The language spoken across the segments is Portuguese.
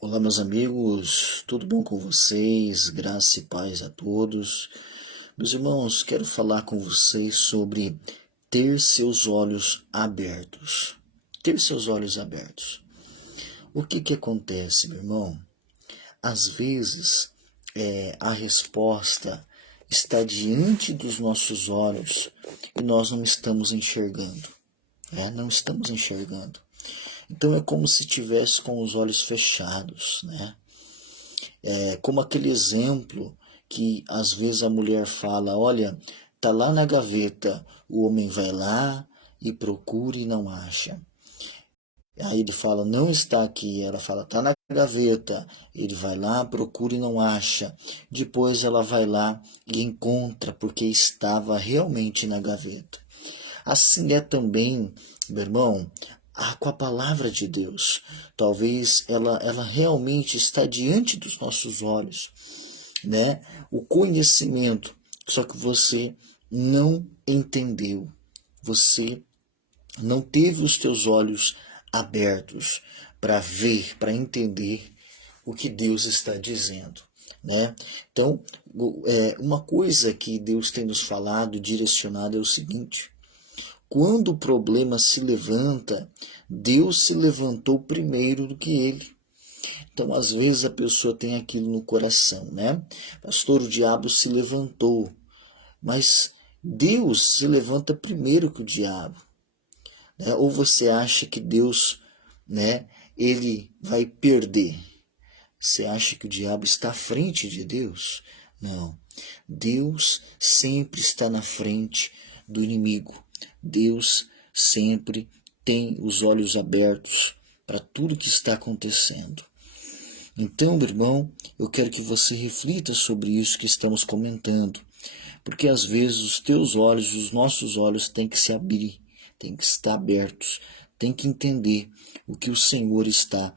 Olá, meus amigos, tudo bom com vocês? Graça e paz a todos. Meus irmãos, quero falar com vocês sobre ter seus olhos abertos. Ter seus olhos abertos. O que acontece, meu irmão? Às vezes, a resposta está diante dos nossos olhos e nós não estamos enxergando. Não estamos enxergando. Então é como se estivesse com os olhos fechados, né? É como aquele exemplo que às vezes a mulher fala, olha, tá lá na gaveta, o homem vai lá e procura e não acha. Aí ele fala, não está aqui. Ela fala, tá na gaveta. Ele vai lá, procura e não acha. Depois ela vai lá e encontra, porque estava realmente na gaveta. Assim é também, meu irmão, com a palavra de Deus. Talvez ela realmente está diante dos nossos olhos, né? O conhecimento, só que você não entendeu. Você não teve os teus olhos abertos para ver, para entender o que Deus está dizendo, né? Então, uma coisa que Deus tem nos falado, direcionado, é o seguinte: quando o problema se levanta, Deus se levantou primeiro do que ele. Então, às vezes, a pessoa tem aquilo no coração, né? Pastor, o diabo se levantou. Mas Deus se levanta primeiro que o diabo, né? Ou você acha que Deus, né, ele vai perder? Você acha que o diabo está à frente de Deus? Não. Deus sempre está na frente do inimigo. Deus sempre tem os olhos abertos para tudo que está acontecendo. Então, meu irmão, eu quero que você reflita sobre isso que estamos comentando. Porque às vezes os teus olhos, os nossos olhos têm que se abrir, têm que estar abertos, têm que entender o que o Senhor está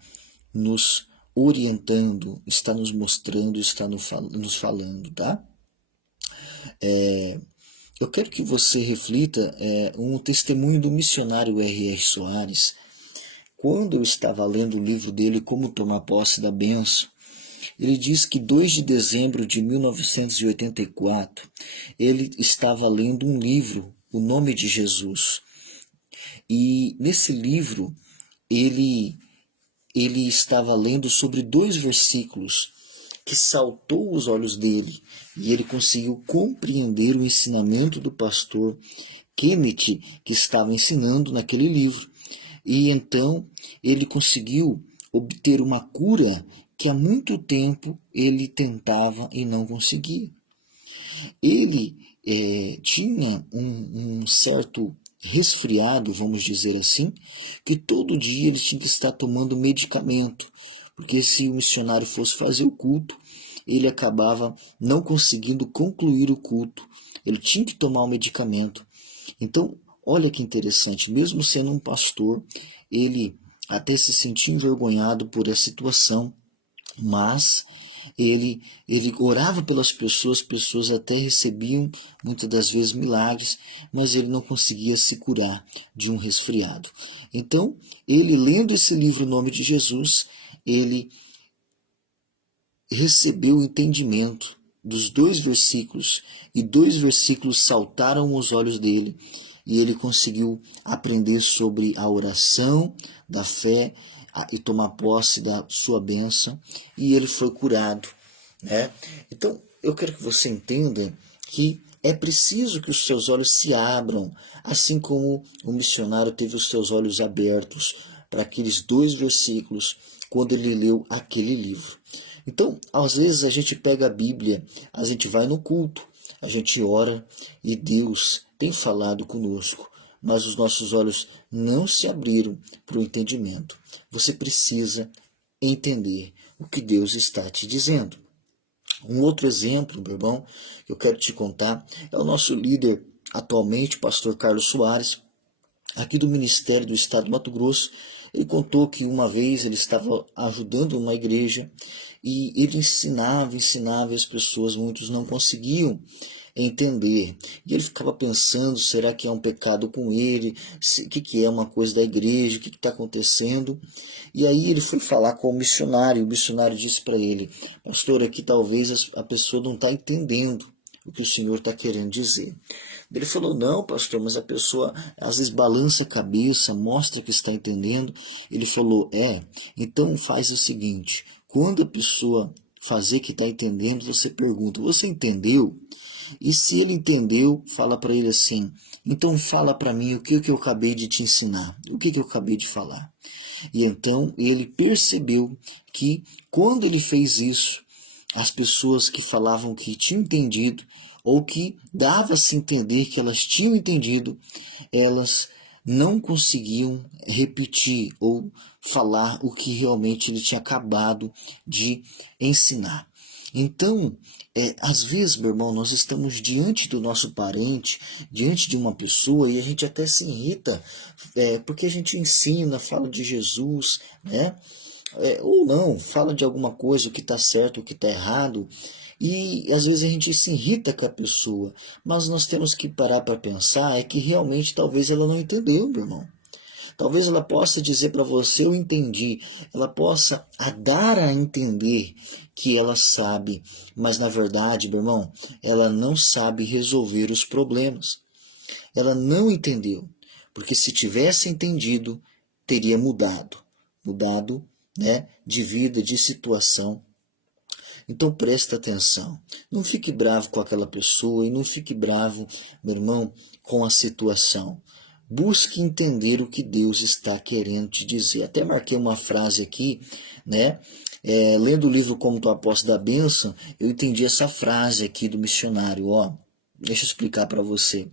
nos orientando, está nos mostrando, está nos falando, tá? Eu quero que você reflita um testemunho do missionário R.R. Soares. Quando eu estava lendo o livro dele, Como Tomar Posse da Bênção, ele diz que 2 de dezembro de 1984, ele estava lendo um livro, O Nome de Jesus. E nesse livro, ele estava lendo sobre 2 versículos que saltou os olhos dele e ele conseguiu compreender o ensinamento do pastor Kenneth que estava ensinando naquele livro. E então ele conseguiu obter uma cura que há muito tempo ele tentava e não conseguia. Ele tinha um certo resfriado, vamos dizer assim, que todo dia ele tinha que estar tomando medicamento, porque se o missionário fosse fazer o culto, ele acabava não conseguindo concluir o culto, ele tinha que tomar o medicamento. Então, olha que interessante, mesmo sendo um pastor, ele até se sentia envergonhado por essa situação, mas ele orava pelas pessoas até recebiam muitas das vezes milagres, mas ele não conseguia se curar de um resfriado. Então, ele lendo esse livro, O Nome de Jesus, ele recebeu o entendimento dos 2 versículos, e 2 versículos saltaram os olhos dele, e ele conseguiu aprender sobre a oração da fé e tomar posse da sua bênção, e ele foi curado, né? Então, eu quero que você entenda que é preciso que os seus olhos se abram, assim como o missionário teve os seus olhos abertos para aqueles 2 versículos quando ele leu aquele livro. Então, às vezes a gente pega a Bíblia, a gente vai no culto, a gente ora e Deus tem falado conosco, mas os nossos olhos não se abriram para o entendimento. Você precisa entender o que Deus está te dizendo. Um outro exemplo, meu irmão, que eu quero te contar, é o nosso líder atualmente, pastor Carlos Soares, aqui do Ministério do Estado do Mato Grosso. Ele contou que uma vez ele estava ajudando uma igreja E ele ensinava, e as pessoas, muitos não conseguiam entender. E ele ficava pensando, será que é um pecado com ele? O que é uma coisa da igreja? O que está acontecendo? E aí ele foi falar com o missionário disse para ele, pastor, aqui talvez a pessoa não está entendendo o que o senhor está querendo dizer. Ele falou, não, pastor, mas a pessoa às vezes balança a cabeça, mostra que está entendendo. Ele falou, então faz o seguinte, quando a pessoa fazer que está entendendo, você pergunta, você entendeu? E se ele entendeu, fala para ele assim, então fala para mim o que eu acabei de te ensinar, o que eu acabei de falar. E então ele percebeu que quando ele fez isso, as pessoas que falavam que tinham entendido, ou que dava-se entender que elas tinham entendido, elas não conseguiam repetir ou falar o que realmente ele tinha acabado de ensinar. Então, às vezes, meu irmão, nós estamos diante do nosso parente, diante de uma pessoa, e a gente até se irrita, porque a gente ensina, fala de Jesus, né? Ou não, fala de alguma coisa, o que está certo, o que está errado, e às vezes a gente se irrita com a pessoa, mas nós temos que parar para pensar, que realmente talvez ela não entendeu, meu irmão. Talvez ela possa dizer para você, eu entendi. Ela possa dar a entender que ela sabe, mas na verdade, meu irmão, ela não sabe resolver os problemas. Ela não entendeu, porque se tivesse entendido, teria mudado. Mudado, né, de vida, de situação. Então presta atenção. Não fique bravo com aquela pessoa e não fique bravo, meu irmão, com a situação. Busque entender o que Deus está querendo te dizer. Até marquei uma frase aqui, né? Lendo o livro Como Tu Aposta da Bênção, eu entendi essa frase aqui do missionário. Deixa eu explicar para você.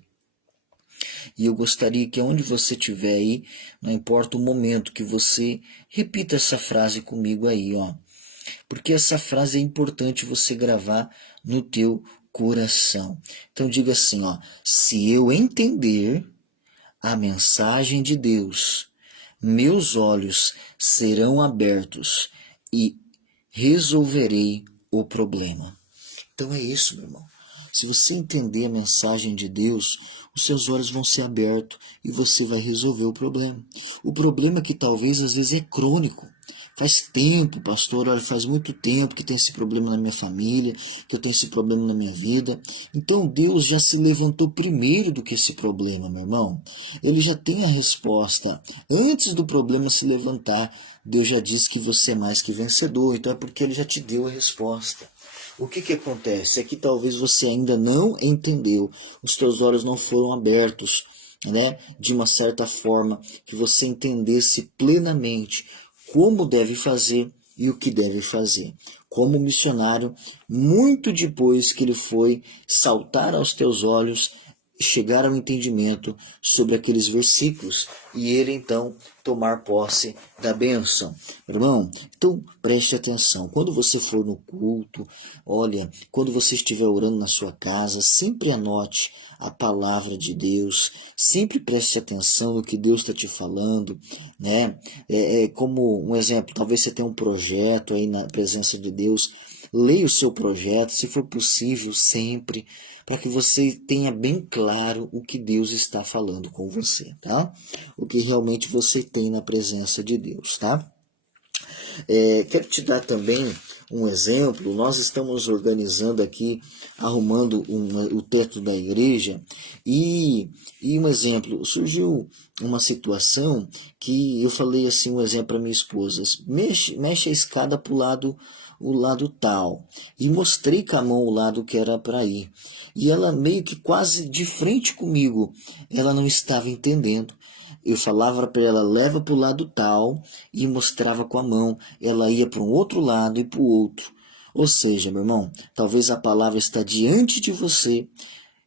E eu gostaria que onde você estiver aí, não importa o momento, que você repita essa frase comigo aí, porque essa frase é importante você gravar no teu coração. Então diga assim, se eu entender a mensagem de Deus, meus olhos serão abertos e resolverei o problema. Então é isso, meu irmão. Se você entender a mensagem de Deus, os seus olhos vão ser abertos e você vai resolver o problema. O problema é que talvez às vezes é crônico. Faz tempo, pastor, olha, faz muito tempo que tem esse problema na minha família, que eu tenho esse problema na minha vida. Então Deus já se levantou primeiro do que esse problema, meu irmão. Ele já tem a resposta. Antes do problema se levantar, Deus já disse que você é mais que vencedor. Então é porque Ele já te deu a resposta. O que acontece? É que talvez você ainda não entendeu, os teus olhos não foram abertos, né? De uma certa forma, que você entendesse plenamente como deve fazer e o que deve fazer. Como missionário, muito depois que ele foi saltar aos teus olhos, chegar ao entendimento sobre aqueles versículos e ele então tomar posse da bênção. Irmão, então preste atenção. Quando você for no culto, olha, quando você estiver orando na sua casa, sempre anote a palavra de Deus, sempre preste atenção no que Deus está te falando, né? Como um exemplo, talvez você tenha um projeto aí na presença de Deus, leia o seu projeto, se for possível, sempre, para que você tenha bem claro o que Deus está falando com você, tá? O que realmente você tem na presença de Deus, tá? Quero te dar também um exemplo. Nós estamos organizando aqui, arrumando o teto da igreja e um exemplo, surgiu uma situação que eu falei assim, um exemplo para minha esposa, mexe a escada para o lado tal, e mostrei com a mão o lado que era para ir, e ela meio que quase de frente comigo, ela não estava entendendo. Eu falava para ela, leva para o lado tal, e mostrava com a mão. Ela ia para um outro lado e para o outro. Ou seja, meu irmão, talvez a palavra está diante de você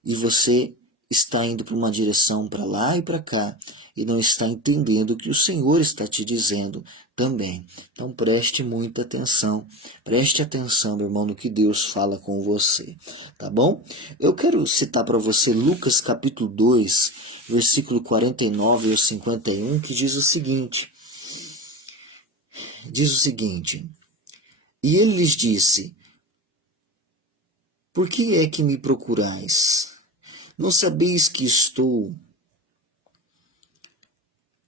e você está indo para uma direção para lá e para cá e não está entendendo o que o Senhor está te dizendo também. Então preste muita atenção, preste atenção, meu irmão, no que Deus fala com você, tá bom? Eu quero citar para você Lucas capítulo 2, versículo 49 ao 51, que diz o seguinte, E ele lhes disse: Por que é que me procurais? Não sabeis que estou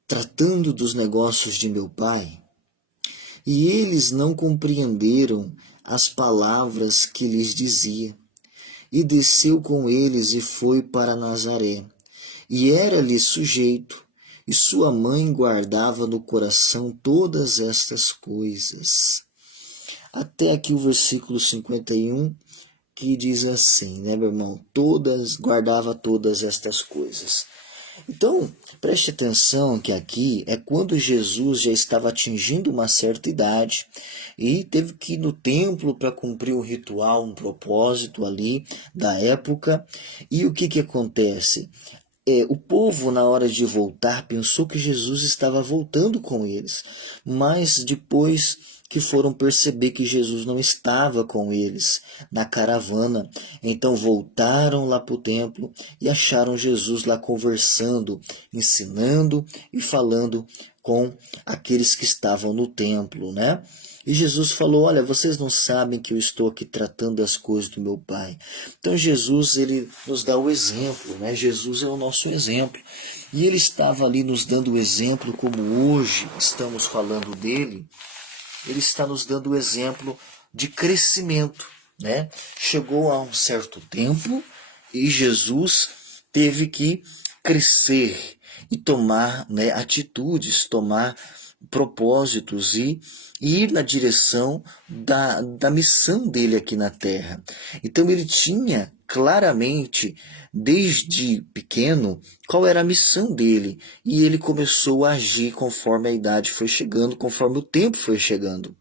tratando dos negócios de meu pai? E eles não compreenderam as palavras que lhes dizia. E desceu com eles e foi para Nazaré. E era-lhe sujeito, e sua mãe guardava no coração todas estas coisas. Até aqui o versículo 51, que diz assim, né, meu irmão? Guardava todas estas coisas. Então, preste atenção que aqui é quando Jesus já estava atingindo uma certa idade e teve que ir no templo para cumprir um ritual, um propósito ali da época. E o que acontece? O povo, na hora de voltar, pensou que Jesus estava voltando com eles, mas depois que foram perceber que Jesus não estava com eles na caravana, então voltaram lá para o templo e acharam Jesus lá conversando, ensinando e falando com aqueles que estavam no templo, né? E Jesus falou: olha, vocês não sabem que eu estou aqui tratando das coisas do meu Pai. Então Jesus, ele nos dá o exemplo, né? Jesus é o nosso exemplo. E ele estava ali nos dando o exemplo, como hoje estamos falando dele. Ele está nos dando o exemplo de crescimento, né? Chegou a um certo tempo e Jesus teve que crescer e tomar, né, atitudes, tomar propósitos e ir na direção da missão dele aqui na Terra. Então ele tinha claramente, desde pequeno, qual era a missão dele. E ele começou a agir conforme a idade foi chegando, conforme o tempo foi chegando.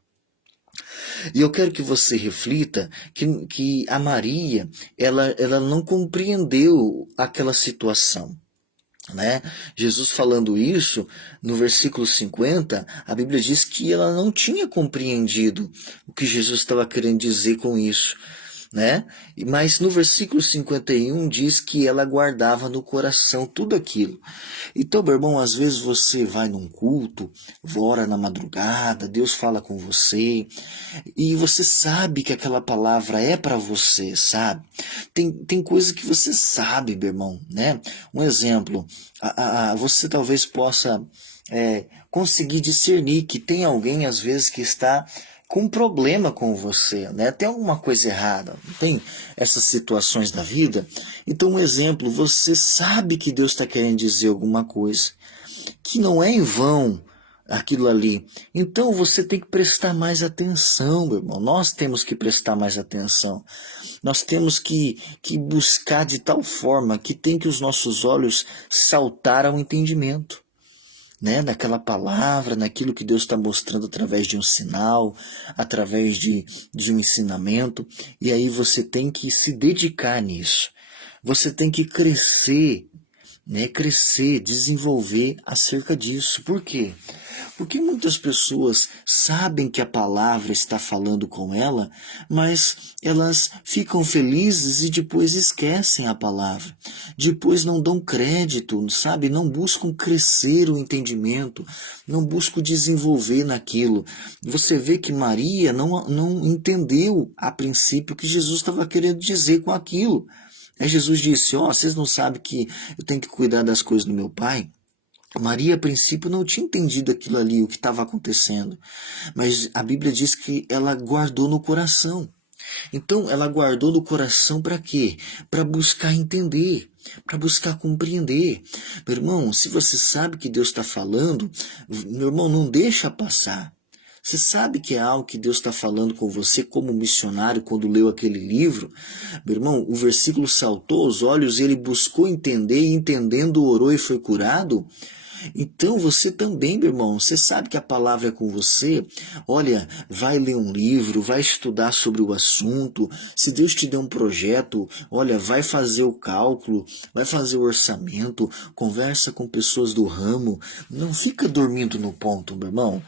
E eu quero que você reflita que a Maria, ela não compreendeu aquela situação. Né? Jesus falando isso, no versículo 50, a Bíblia diz que ela não tinha compreendido o que Jesus estava querendo dizer com isso. Né? Mas no versículo 51 diz que ela guardava no coração tudo aquilo. Então, meu irmão, às vezes você vai num culto, ora na madrugada, Deus fala com você, e você sabe que aquela palavra é para você, sabe? Tem coisa que você sabe, meu irmão, né? Um exemplo, você talvez possa conseguir discernir que tem alguém, às vezes, que está com um problema com você, né? Tem alguma coisa errada, não tem essas situações da vida? Então, um exemplo, você sabe que Deus está querendo dizer alguma coisa, que não é em vão aquilo ali. Então, você tem que prestar mais atenção, meu irmão. Nós temos que prestar mais atenção. Nós temos que buscar de tal forma que tem que os nossos olhos saltar ao entendimento. Né, naquela palavra, naquilo que Deus está mostrando através de um sinal, através de um ensinamento, e aí você tem que se dedicar nisso. Você tem que crescer, né, crescer, desenvolver acerca disso. Por quê? Porque muitas pessoas sabem que a palavra está falando com ela, mas elas ficam felizes e depois esquecem a palavra. Depois não dão crédito, sabe? Não buscam crescer o entendimento, não buscam desenvolver naquilo. Você vê que Maria não entendeu a princípio o que Jesus estava querendo dizer com aquilo. Jesus disse: vocês não sabem que eu tenho que cuidar das coisas do meu pai? Maria, a princípio, não tinha entendido aquilo ali, o que estava acontecendo. Mas a Bíblia diz que ela guardou no coração. Então, ela guardou no coração para quê? Para buscar entender, para buscar compreender. Meu irmão, se você sabe que Deus está falando, meu irmão, não deixa passar. Você sabe que é algo que Deus está falando com você como missionário quando leu aquele livro? Meu irmão, o versículo saltou aos olhos e ele buscou entender e entendendo orou e foi curado? Então você também, meu irmão, você sabe que a palavra é com você. Olha, vai ler um livro, vai estudar sobre o assunto. Se Deus te der um projeto, olha, vai fazer o cálculo, vai fazer o orçamento, conversa com pessoas do ramo. Não fica dormindo no ponto, meu irmão.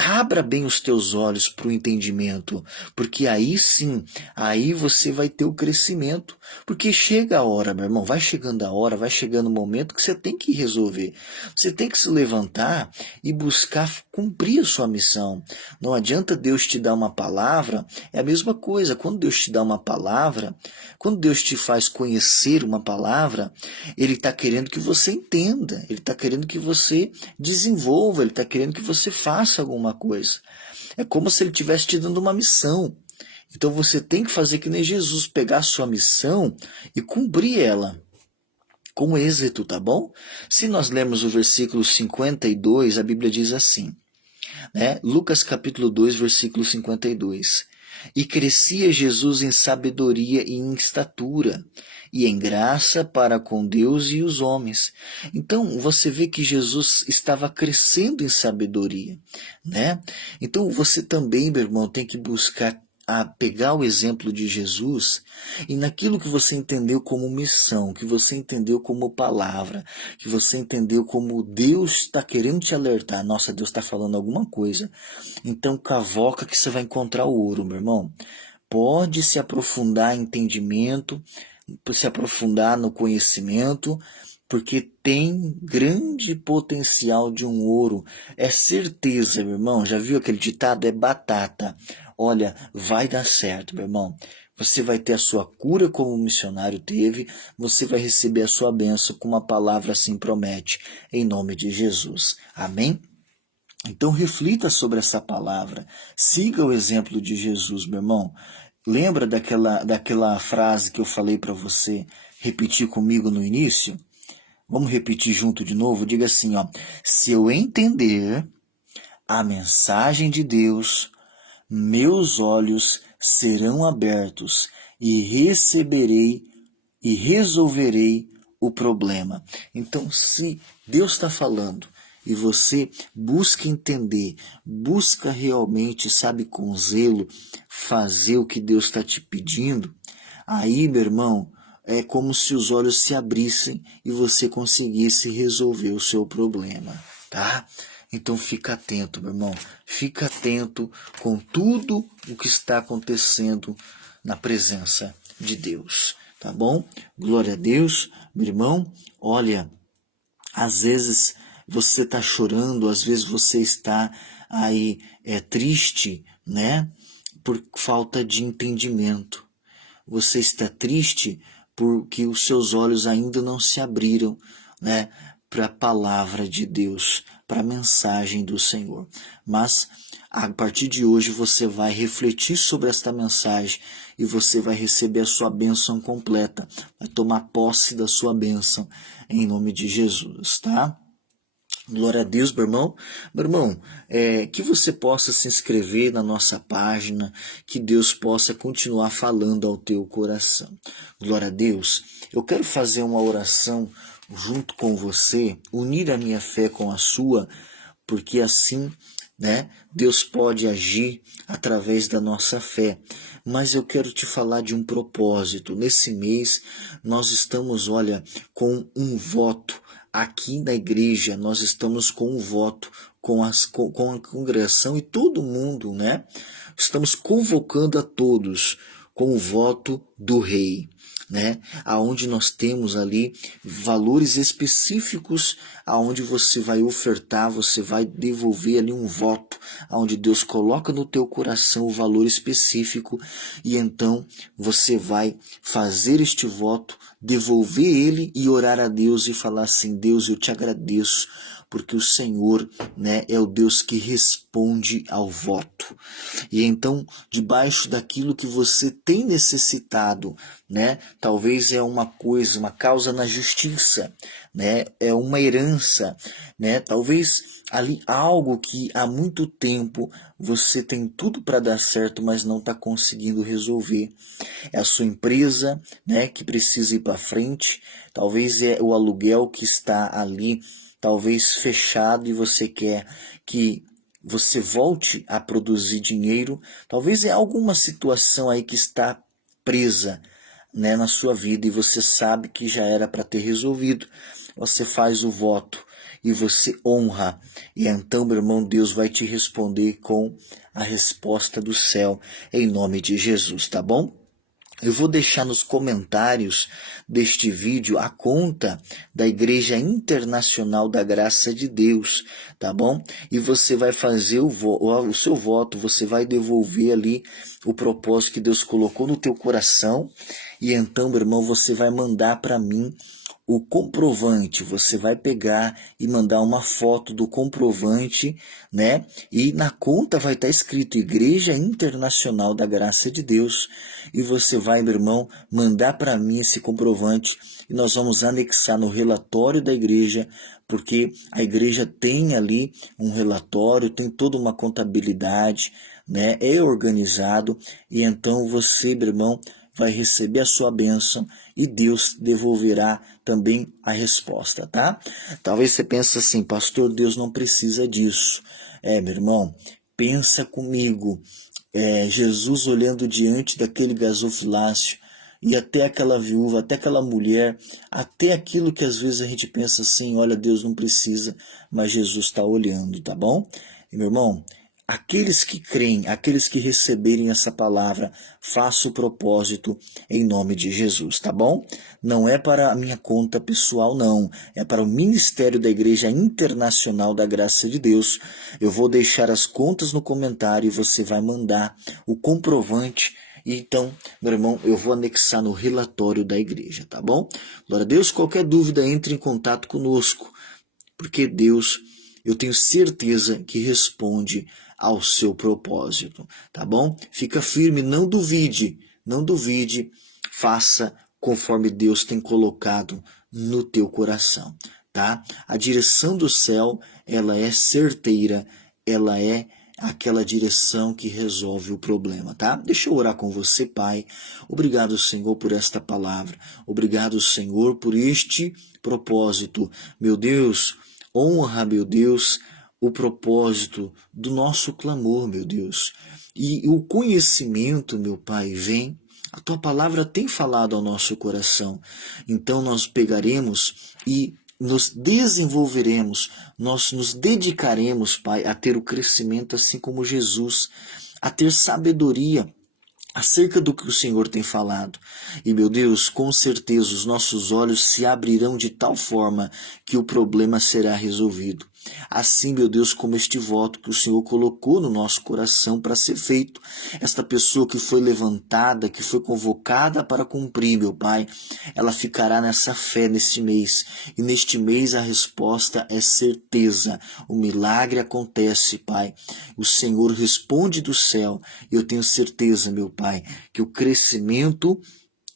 Abra bem os teus olhos para o entendimento, porque aí sim, aí você vai ter o crescimento. Porque chega a hora, meu irmão, vai chegando a hora, vai chegando o momento que você tem que resolver. Você tem que se levantar e buscar cumprir a sua missão. Não adianta Deus te dar uma palavra, é a mesma coisa. Quando Deus te dá uma palavra, quando Deus te faz conhecer uma palavra, Ele está querendo que você entenda, Ele está querendo que você desenvolva, Ele está querendo que você faça alguma coisa. É como se Ele estivesse te dando uma missão. Então você tem que fazer que nem Jesus, pegar a sua missão e cumprir ela com êxito, tá bom? Se nós lermos o versículo 52, a Bíblia diz assim, né? Lucas capítulo 2, versículo 52. E crescia Jesus em sabedoria e em estatura, e em graça para com Deus e os homens. Então, você vê que Jesus estava crescendo em sabedoria, né? Então, você também, meu irmão, tem que buscar a pegar o exemplo de Jesus e naquilo que você entendeu como missão, que você entendeu como palavra, que você entendeu como Deus está querendo te alertar. Nossa, Deus está falando alguma coisa. Então cavoca que você vai encontrar o ouro, meu irmão. Pode se aprofundar em entendimento, se aprofundar no conhecimento, porque tem grande potencial de um ouro. É certeza, meu irmão. Já viu aquele ditado? É batata. Olha, vai dar certo, meu irmão. Você vai ter a sua cura como o missionário teve, você vai receber a sua bênção como a palavra assim promete, em nome de Jesus. Amém? Então reflita sobre essa palavra, siga o exemplo de Jesus, meu irmão. Lembra daquela frase que eu falei para você repetir comigo no início? Vamos repetir junto de novo? Diga assim, ó: se eu entender a mensagem de Deus, meus olhos serão abertos e receberei e resolverei o problema. Então, se Deus está falando e você busca entender, busca realmente, sabe, com zelo, fazer o que Deus está te pedindo, aí, meu irmão, é como se os olhos se abrissem e você conseguisse resolver o seu problema, tá? Então fica atento, meu irmão. Fica atento com tudo o que está acontecendo na presença de Deus, tá bom? Glória a Deus, meu irmão. Olha, às vezes você está chorando, às vezes você está aí triste, né? Por falta de entendimento. Você está triste porque os seus olhos ainda não se abriram, né, para a palavra de Deus, para a mensagem do Senhor. Mas a partir de hoje você vai refletir sobre esta mensagem e você vai receber a sua bênção completa, vai tomar posse da sua bênção em nome de Jesus, tá? Glória a Deus, meu irmão. Meu irmão, que você possa se inscrever na nossa página, que Deus possa continuar falando ao teu coração. Glória a Deus. Eu quero fazer uma oração junto com você, unir a minha fé com a sua, porque assim, né, Deus pode agir através da nossa fé. Mas eu quero te falar de um propósito. Nesse mês, nós estamos, olha, com um voto. Aqui na igreja nós estamos com um voto, com a congregação e todo mundo, né? Estamos convocando a todos com o voto do rei, né? Aonde nós temos ali valores específicos, aonde você vai ofertar, você vai devolver ali um voto, aonde Deus coloca no teu coração o valor específico e então você vai fazer este voto, devolver ele e orar a Deus e falar assim: Deus, eu te agradeço porque o Senhor, né, é o Deus que responde ao voto. E então, debaixo daquilo que você tem necessitado, né, talvez é uma coisa, uma causa na justiça, né, é uma herança, né, talvez ali algo que há muito tempo você tem tudo para dar certo, mas não está conseguindo resolver. É a sua empresa, né, que precisa ir para frente, talvez é o aluguel que está ali, talvez fechado e você quer que você volte a produzir dinheiro, talvez é alguma situação aí que está presa, né, na sua vida e você sabe que já era para ter resolvido. Você faz o voto e você honra. E então, meu irmão, Deus vai te responder com a resposta do céu, em nome de Jesus, tá bom? Eu vou deixar nos comentários deste vídeo a conta da Igreja Internacional da Graça de Deus, tá bom? E você vai fazer o seu voto, você vai devolver ali o propósito que Deus colocou no teu coração. E então, meu irmão, você vai mandar para mim o comprovante. Você vai pegar e mandar uma foto do comprovante, né? E na conta vai estar escrito Igreja Internacional da Graça de Deus. E você vai, meu irmão, mandar para mim esse comprovante e nós vamos anexar no relatório da igreja, porque a igreja tem ali um relatório, tem toda uma contabilidade, né? É organizado, e então você, meu irmão, vai receber a sua bênção e Deus devolverá também a resposta, tá? Talvez você pense assim, pastor, Deus não precisa disso. Meu irmão, pensa comigo, Jesus olhando diante daquele gasofilácio, e até aquela viúva, até aquela mulher, até aquilo que às vezes a gente pensa assim, olha, Deus não precisa, mas Jesus está olhando, tá bom? E, meu irmão, aqueles que creem, aqueles que receberem essa palavra, faça o propósito em nome de Jesus, tá bom? Não é para a minha conta pessoal, não. É para o Ministério da Igreja Internacional da Graça de Deus. Eu vou deixar as contas no comentário e você vai mandar o comprovante. Então, meu irmão, eu vou anexar no relatório da igreja, tá bom? Glória a Deus, qualquer dúvida, entre em contato conosco, porque Deus, eu tenho certeza que responde ao seu propósito, tá bom? Fica firme, não duvide, faça conforme Deus tem colocado no teu coração, tá? A direção do céu, ela é certeira, ela é aquela direção que resolve o problema, tá? Deixa eu orar com você, Pai. Obrigado, Senhor, por esta palavra. Obrigado, Senhor, por este propósito. Meu Deus, honra, meu Deus, o propósito do nosso clamor, meu Deus. E o conhecimento, meu Pai, vem. A tua palavra tem falado ao nosso coração. Então nós pegaremos e nos desenvolveremos, nós nos dedicaremos, Pai, a ter o crescimento assim como Jesus, a ter sabedoria acerca do que o Senhor tem falado. E, meu Deus, com certeza os nossos olhos se abrirão de tal forma que o problema será resolvido. Assim, meu Deus, como este voto que o Senhor colocou no nosso coração para ser feito, esta pessoa que foi levantada, que foi convocada para cumprir, meu Pai, ela ficará nessa fé neste mês. E neste mês a resposta é certeza. O milagre acontece, Pai. O Senhor responde do céu. Eu tenho certeza, meu Pai, que o crescimento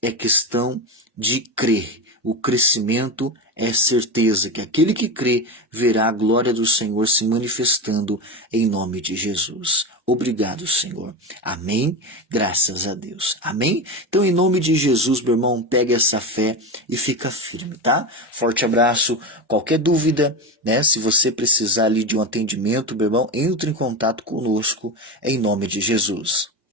é questão de crer. O crescimento é certeza que aquele que crê verá a glória do Senhor se manifestando em nome de Jesus. Obrigado, Senhor. Amém? Graças a Deus. Amém? Então, em nome de Jesus, meu irmão, pega essa fé e fica firme, tá? Forte abraço. Qualquer dúvida, né? Se você precisar ali de um atendimento, meu irmão, entre em contato conosco em nome de Jesus.